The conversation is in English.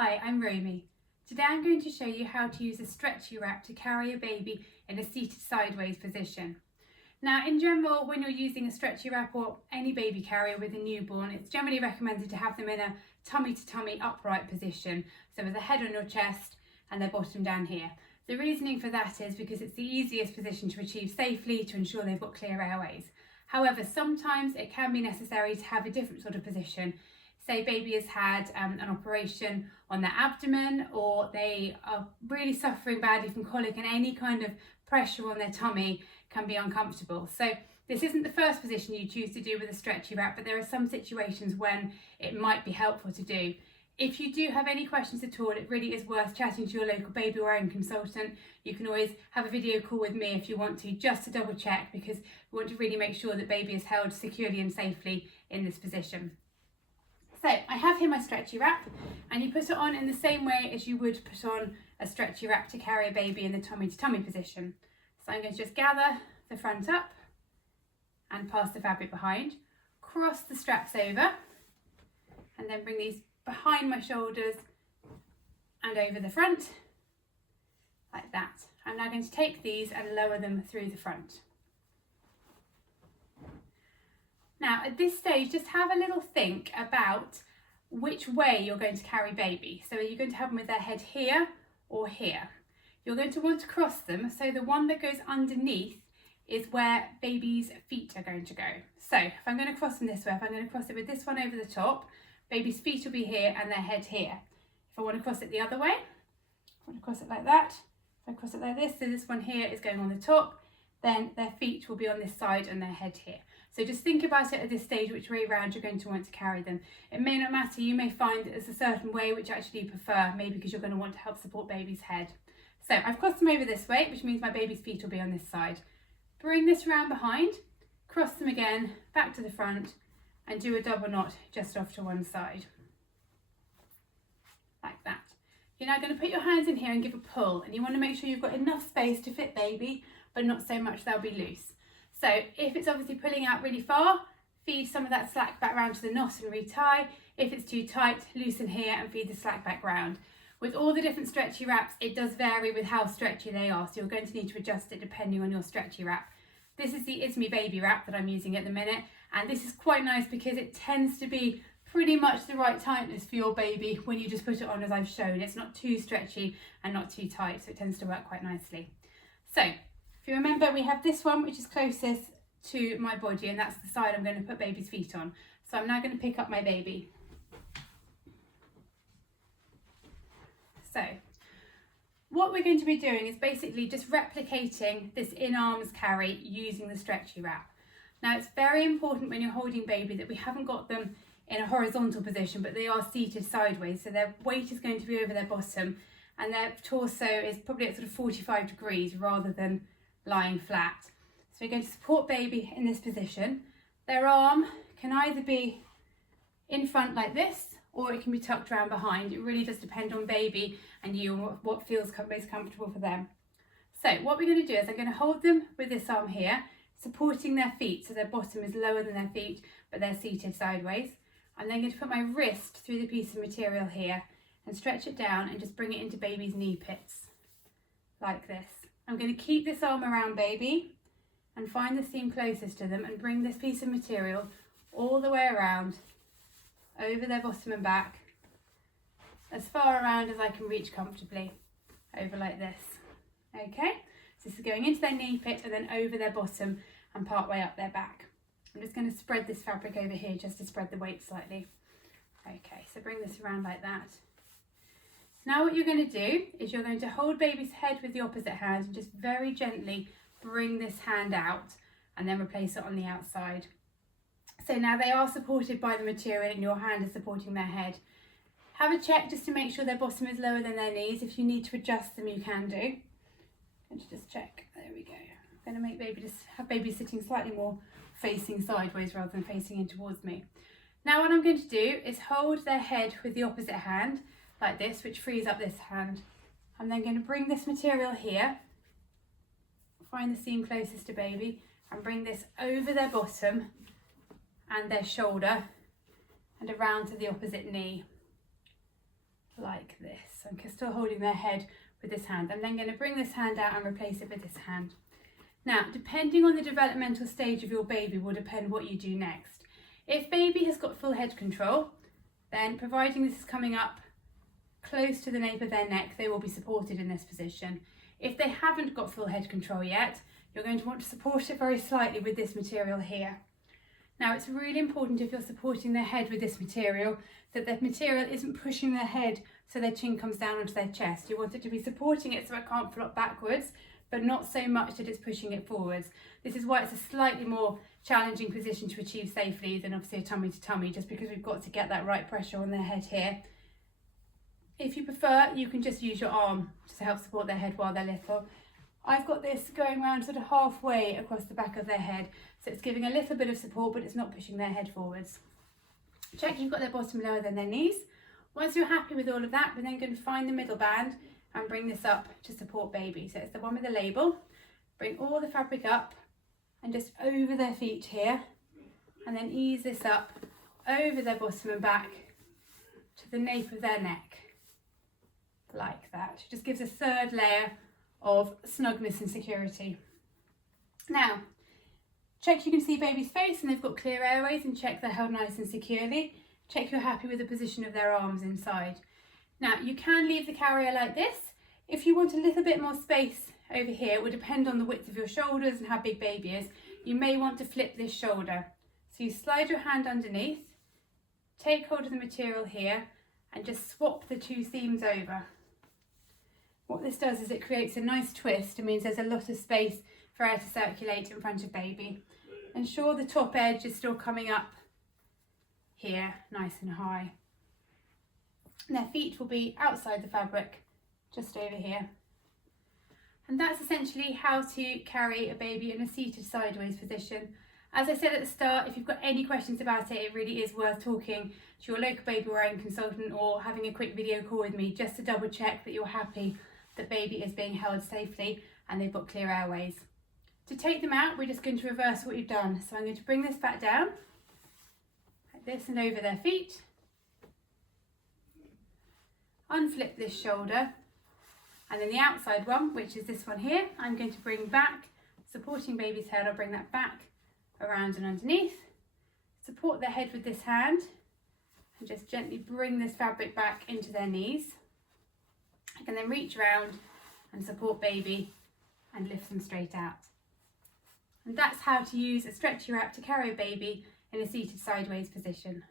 Hi, I'm Romy. Today I'm going to show you how to use a stretchy wrap to carry a baby in a seated sideways position. Now, in general, when you're using a stretchy wrap or any baby carrier with a newborn, it's generally recommended to have them in a tummy to tummy upright position, so with the head on your chest and their bottom down here. The reasoning for that is because it's the easiest position to achieve safely to ensure they've got clear airways. However, sometimes it can be necessary to have a different sort of position. Say baby has had an operation on their abdomen, or they are really suffering badly from colic, and any kind of pressure on their tummy can be uncomfortable. So this isn't the first position you choose to do with a stretchy wrap, but there are some situations when it might be helpful to do. If you do have any questions at all, it really is worth chatting to your local Babywearing consultant. You can always have a video call with me if you want to, just to double check, because we want to really make sure that baby is held securely and safely in this position. So I have here my stretchy wrap, and you put it on in the same way as you would put on a stretchy wrap to carry a baby in the tummy to tummy position. So I'm going to just gather the front up and pass the fabric behind, cross the straps over, and then bring these behind my shoulders and over the front, like that. I'm now going to take these and lower them through the front. Now at this stage, just have a little think about which way you're going to carry baby. So are you going to have them with their head here or here? You're going to want to cross them, so the one that goes underneath is where baby's feet are going to go. So if I'm going to cross them this way, if I'm going to cross it with this one over the top, baby's feet will be here and their head here. If I want to cross it the other way, I want to cross it like that. If I cross it like this, so this one here is going on the top, then their feet will be on this side and their head here. So just think about it at this stage, which way around you're going to want to carry them. It may not matter, you may find that there's a certain way which actually you prefer, maybe because you're going to want to help support baby's head. So I've crossed them over this way, which means my baby's feet will be on this side. Bring this round behind, cross them again, back to the front, and do a double knot just off to one side. Like that. You're now going to put your hands in here and give a pull, and you want to make sure you've got enough space to fit baby, but not so much they'll be loose. So if it's obviously pulling out really far, feed some of that slack back round to the knot and retie. If it's too tight, loosen here and feed the slack back round. With all the different stretchy wraps, it does vary with how stretchy they are, so you're going to need to adjust it depending on your stretchy wrap. This is the Izmi Baby wrap that I'm using at the minute, and this is quite nice because it tends to be pretty much the right tightness for your baby when you just put it on as I've shown. It's not too stretchy and not too tight, so it tends to work quite nicely. So if you remember, we have this one which is closest to my body, and that's the side I'm going to put baby's feet on. So I'm now going to pick up my baby. So what we're going to be doing is basically just replicating this in-arms carry using the stretchy wrap. Now it's very important when you're holding baby that we haven't got them in a horizontal position, but they are seated sideways, so their weight is going to be over their bottom and their torso is probably at sort of 45 degrees rather than lying flat. So we're going to support baby in this position. Their arm can either be in front like this, or it can be tucked around behind. It really does depend on baby and you, and what feels most comfortable for them. So what we're going to do is I'm going to hold them with this arm here, supporting their feet, so their bottom is lower than their feet, but they're seated sideways. I'm then going to put my wrist through the piece of material here and stretch it down and just bring it into baby's knee pits, like this. I'm going to keep this arm around baby and find the seam closest to them and bring this piece of material all the way around, over their bottom and back, as far around as I can reach comfortably, over like this. Okay, so this is going into their knee pit and then over their bottom and part way up their back. I'm just going to spread this fabric over here just to spread the weight slightly. Okay, so bring this around like that. Now what you're going to do is you're going to hold baby's head with the opposite hand and just very gently bring this hand out and then replace it on the outside. So now they are supported by the material and your hand is supporting their head. Have a check just to make sure their bottom is lower than their knees. If you need to adjust them, you can do. And just check, there we go. I'm going to make have baby sitting slightly more facing sideways rather than facing in towards me. Now what I'm going to do is hold their head with the opposite hand, like this, which frees up this hand. I'm then going to bring this material here, find the seam closest to baby, and bring this over their bottom and their shoulder and around to the opposite knee, like like this. I'm still holding their head with this hand. I'm then going to bring this hand out and replace it with this hand. Now, depending on the developmental stage of your baby will depend what you do next. If baby has got full head control, then providing this is coming up close to the nape of their neck, they will be supported in this position. If they haven't got full head control yet, you're going to want to support it very slightly with this material here. Now, it's really important if you're supporting their head with this material that the material isn't pushing their head so their chin comes down onto their chest. You want it to be supporting it so it can't flop backwards, but not so much that it's pushing it forwards. This is why it's a slightly more challenging position to achieve safely than obviously a tummy to tummy, just because we've got to get that right pressure on their head here. If you prefer, you can just use your arm to help support their head while they're little. I've got this going around sort of halfway across the back of their head, so it's giving a little bit of support, but it's not pushing their head forwards. Check you've got their bottom lower than their knees. Once you're happy with all of that, we're then going to find the middle band and bring this up to support baby. So it's the one with the label. Bring all the fabric up and just over their feet here, and then ease this up over their bottom and back to the nape of their neck, like that. It just gives a third layer of snugness and security. Now, check you can see baby's face and they've got clear airways, and check they're held nice and securely. Check you're happy with the position of their arms inside. Now, you can leave the carrier like this. If you want a little bit more space over here, it will depend on the width of your shoulders and how big baby is. You may want to flip this shoulder. So you slide your hand underneath, take hold of the material here, and just swap the two seams over. What this does is it creates a nice twist. It means there's a lot of space for air to circulate in front of baby. Ensure the top edge is still coming up here, nice and high. And their feet will be outside the fabric, just over here. And that's essentially how to carry a baby in a seated sideways position. As I said at the start, if you've got any questions about it, it really is worth talking to your local baby wearing consultant or having a quick video call with me just to double check that you're happy that baby is being held safely and they've got clear airways. To take them out, we're just going to reverse what you've done. So I'm going to bring this back down, like this, and over their feet. Unflip this shoulder, and then the outside one, which is this one here, I'm going to bring back, supporting baby's head. I'll bring that back around and underneath. Support their head with this hand and just gently bring this fabric back into their knees. I can then reach around and support baby and lift them straight out. And that's how to use a stretchy wrap to carry a baby in a seated sideways position.